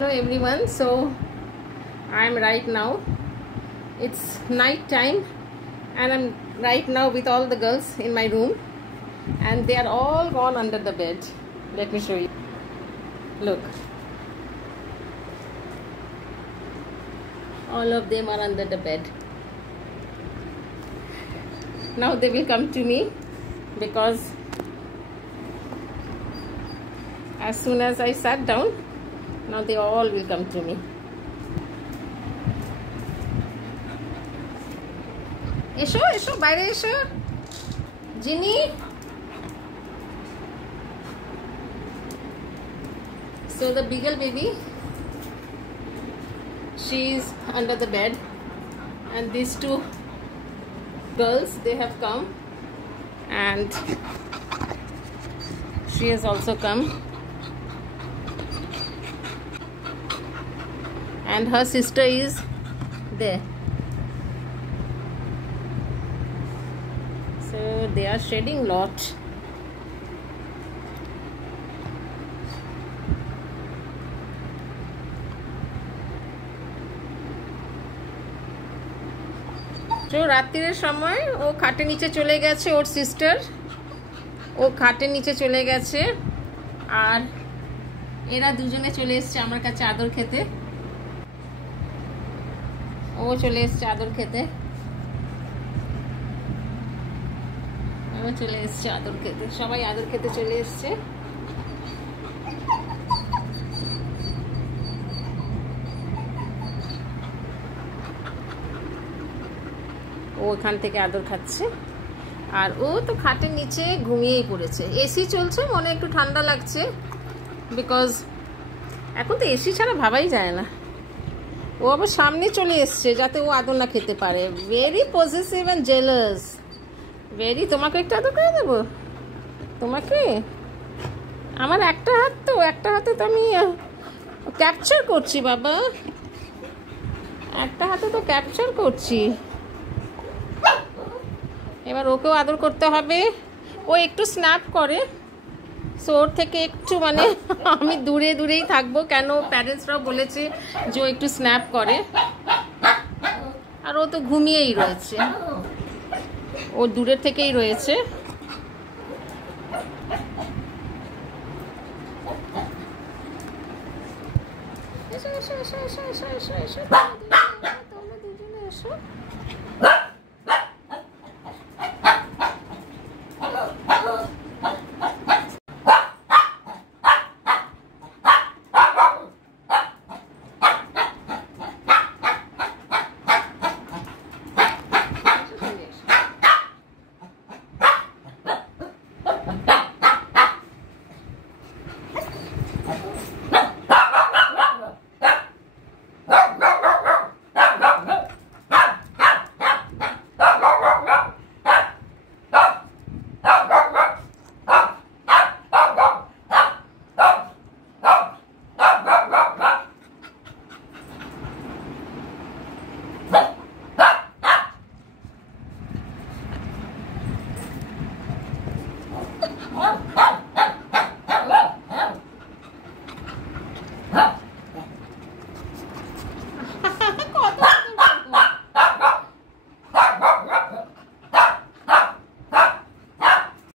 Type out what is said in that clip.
Hello everyone, so I'm right now, it's night time and I'm right now with all the girls in my room and they are all gone under the bed. Let me show you. Look, all of them are under the bed. Now they will come to me because as soon as I sat down, now they all will come to me. Esho, esho, baire esho. Ginny. So the beagle baby, she is under the bed, and these two girls, they have come, and she has also come. And her sister is there. So they are shedding lot. তো রাত্রির সময় ও খাটের নিচে চলে গেছে, ওর সিস্টার ও খাটের নিচে চলে গেছে, আর এরা দুজনে চলে এসেছে আমার কাছে আদর খেতে। ও চলে এসেছে আদর খেতে, ও চলে এসেছে আদর খেতে, সবাই আদর খেতে চলে এসেছে। ও ওখান থেকে আদর খাচ্ছে, আর ও তো খাটের নিচে ঘুমিয়েই পড়েছে। এসি চলছে, মনে একটু ঠান্ডা লাগছে, বিকজ এখন তো এসি ছাড়া ভাবাই যায় না। ও আবার সামনে চলে এসছে যাতে ও আদর না খেতে পারে। Very possessive and jealous, very. তোমাকে একটু আদর করে দেবো তোমাকে? আমার একটা হাতে তো আমি ক্যাপচার করছি বাবা, একটা হাতে তো ক্যাপচার করছি। এবার ওকেও আদর করতে হবে। ও একটু স্ন্যাপ করে, সো ওর থেকে একটু মানে আমি দূরেই থাকবো, কেন প্যারেন্টসরাও বলেছে যে ও একটু স্ন্যাপ করে। আর ও তো ঘুমিয়েই রয়েছে, ও দূরের থেকেই রয়েছে। এসো এসো এসো এসো এসো এসো এসো, তোমরা দুজনে এসো।